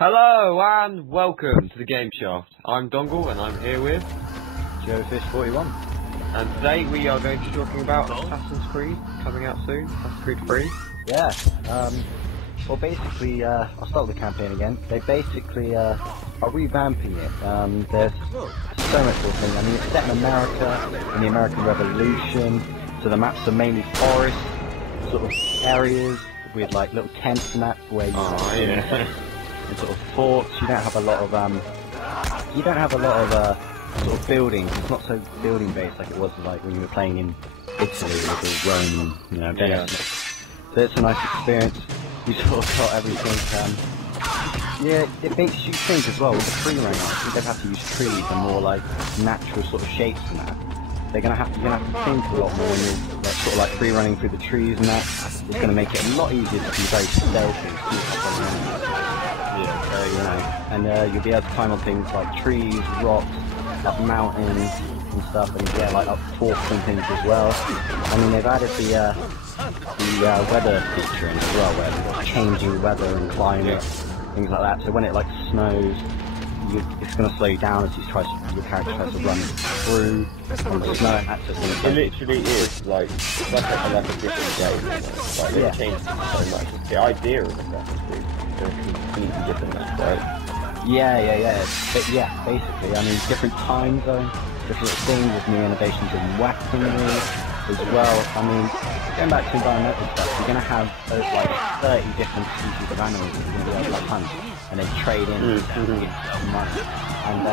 Hello and welcome to the GameShaft. I'm Dongle and I'm here with Joefish41. And today we are going to be talking about Assassin's Creed coming out soon, Assassin's Creed 3. Yeah, well basically, I'll start with the campaign again. They basically are revamping it. There's so much more thing. I mean, it's set in America, in the American Revolution, so the maps are mainly forest sort of areas with like little tents and that where you and sort of forts. You don't have a lot of sort of buildings. It's not so building based like it was like when you were playing in Italy with the Rome, you know, Venice. So it's a nice experience. You sort of got everything. Yeah, it makes you think as well with the tree running. I think they'd have to use trees and more like natural sort of shapes and that. You're gonna have to think a lot more when you're like, sort of like free running through the trees and that. It's gonna make it a lot easier to be very stealthy. Yeah, so you know, and you'll be able to climb on things like trees, rocks, up mountains and stuff, and yeah, like up forts and things as well. I mean, they've added the weather feature in as well, where they've got changing weather and climate, things like that. So when it like snows, it's going to slow you down as your character tries to run through the snow, and that's just it literally is like it's like a different game. Like they've changed so much. The idea of Assassin's Creed is completely different, right? Yeah. But yeah, basically, I mean, different time zones, different things, with new innovations in weaponry as well. I mean, going back to environmental stuff, you're going to have like 30 different species of animals that you're going to be able to hunt and then trade in and money. And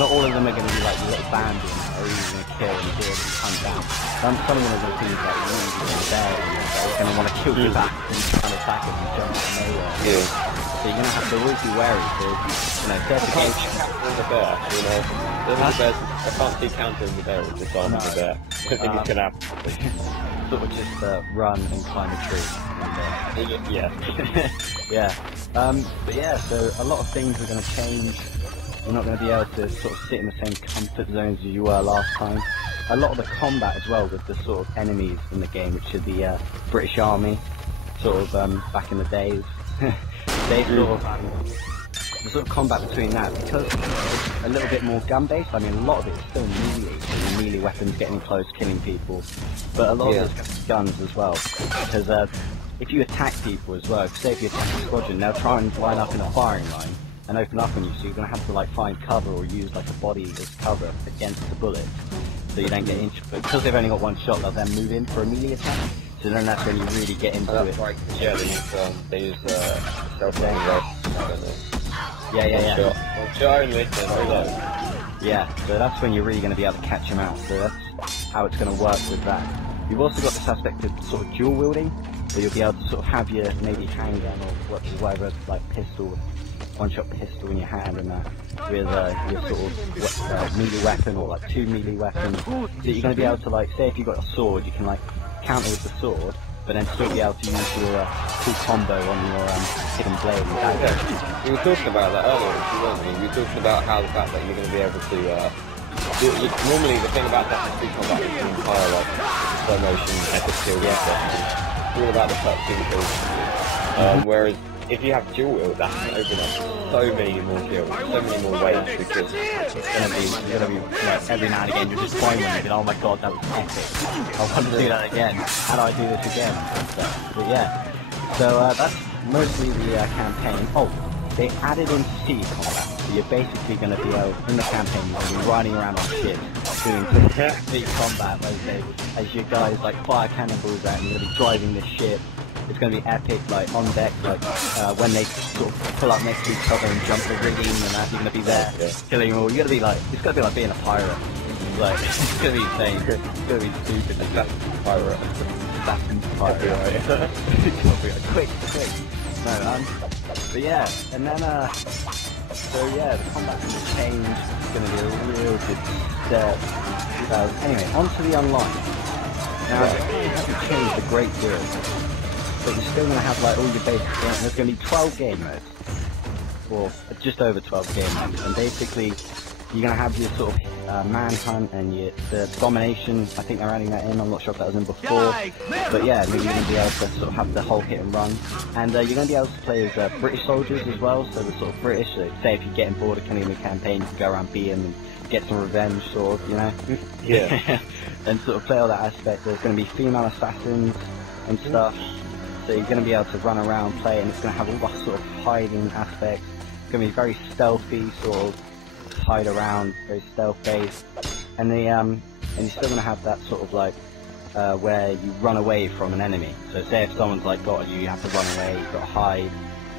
not all of them are going to be like little bandits or you're going to kill and deal and hunt down. Some of them are going to be like wolves and bears that are going to want to kill you back and kind of back and jump out of nowhere. So you're going to have to always be wary. So, you know, there's a game countering the bear, you know. There's the bears, I can't see countering the bear with the arm of the bear. I don't think it's going to happen. Sort of just run and climb a tree. And, yeah. But yeah, so a lot of things are going to change. You're not going to be able to sort of sit in the same comfort zones as you were last time. A lot of the combat as well with the sort of enemies in the game, which are the British Army, sort of back in the days. They sort of the sort of combat between that, because it's a little bit more gun-based. I mean, a lot of it is still melee, so melee weapons getting close, killing people, but a lot of it's guns as well. Because if you attack people as well, say if you attack a squadron, they'll try and line up in a firing line and open up on you, so you're going to have to like find cover or use like a body as cover against the bullets, so you don't get injured. But because they've only got one shot, they'll then move in for a melee attack. So then that's when you really get into it. Right. Yeah, they use self-aim rifles. Yeah. Shot only, yeah, so that's when you're really going to be able to catch them out. So that's how it's going to work with that. You've also got this aspect of sort of dual wielding, where you'll be able to sort of have your maybe handgun or whatever, like pistol, one-shot pistol in your hand and that, with your sort of melee weapon or like two melee weapons. So you're going to be able to like, say if you've got a sword, you can like counter with the sword, but then still be able to use your full combo on your hidden blade. We were talking about that earlier, weren't we? We were talking about how the fact that you're going to be able to normally the thing about that is combat is the entire like slow motion epic kill stuff. It's all about the cutscene kills. Whereas if you have dual wield, that can open up so many more kills, so many more ways to kill. You're gonna be like, every now and again you're just playing one and you're, oh my god, that was epic. I want to do that again. How do I do this again? But yeah, so that's mostly the campaign. Oh, they added in speed combat. So you're basically going to be able, in the campaign, you're going to be riding around on ships, doing speed combat as your guys like fire cannonballs out and you're going to be driving this ship. It's going to be epic, like on deck, like when they sort of pull up next to each other and jump the rigging and that, you're going to be there killing them all. You're going to be like, it's going to be like being a pirate. Like, it's going to be insane. It's going to be stupid. Assassin's pirate. Assassin's pirate. It's going to be like, quick. No, but yeah, and then, so yeah, the combat's going to change. It's going to be a real good step. Anyway, on to the online. Now, it hasn't changed a great deal. But you're still going to have like all your basic games. There's going to be 12 game modes, or just over 12 game modes, and basically you're going to have your sort of manhunt and the domination. I think they're adding that in. I'm not sure if that was in before. But yeah, you're going to be able to sort of have the whole hit and run. And you're going to be able to play as British soldiers as well. So the sort of British, so say if you're getting bored of killing the campaign, you can go around beat them and get some revenge, sort of, you know? Yeah. And sort of play all that aspect. There's going to be female assassins and stuff. So you're going to be able to run around, play, and it's going to have all that sort of hiding aspects. It's going to be very stealthy, sort of hide around, very stealth-based. And you're still going to have that sort of like where you run away from an enemy. So say if someone's like got you, you have to run away, you've got to hide,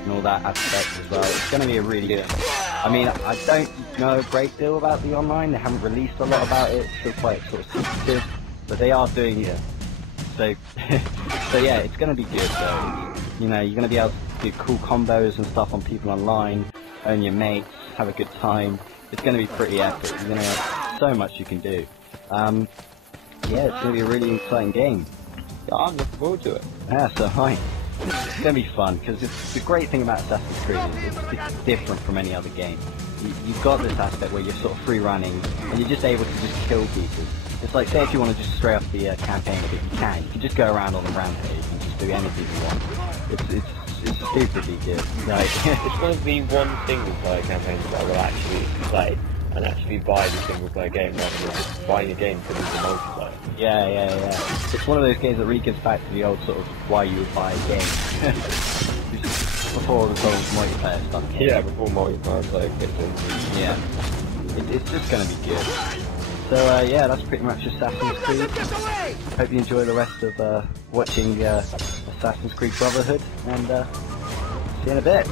and all that aspect as well. It's going to be a really good. I mean, I don't know a great deal about the online. They haven't released a lot about it. It's still quite sort of secretive, but they are doing it. So, so yeah, it's going to be good though. You know, you're going to be able to do cool combos and stuff on people online, own your mates, have a good time. It's going to be pretty epic. You're going to have so much you can do. Yeah, it's going to be a really exciting game. Yeah, I'm looking forward to it. Yeah, so hi. It's going to be fun, because the great thing about Assassin's Creed is it's different from any other game. You've got this aspect where you're sort of free running, and you're just able to just kill people. It's like, say if you want to just stray off the campaign a bit, you can. You can just go around on a rampage and just do anything you want. It's stupidly good. Like, it's one of the one single player campaigns that I will actually play and actually buy the single player game rather than just buying a game for the multiplayer. Yeah. It's one of those games that really gives back to the old sort of why you would buy a game. Before the whole multiplayer stuff. Yeah, before multiplayer player gets in. Yeah. It's just going to be good. So yeah, that's pretty much Assassin's Creed. Hope you enjoy the rest of watching Assassin's Creed Brotherhood, and see you in a bit.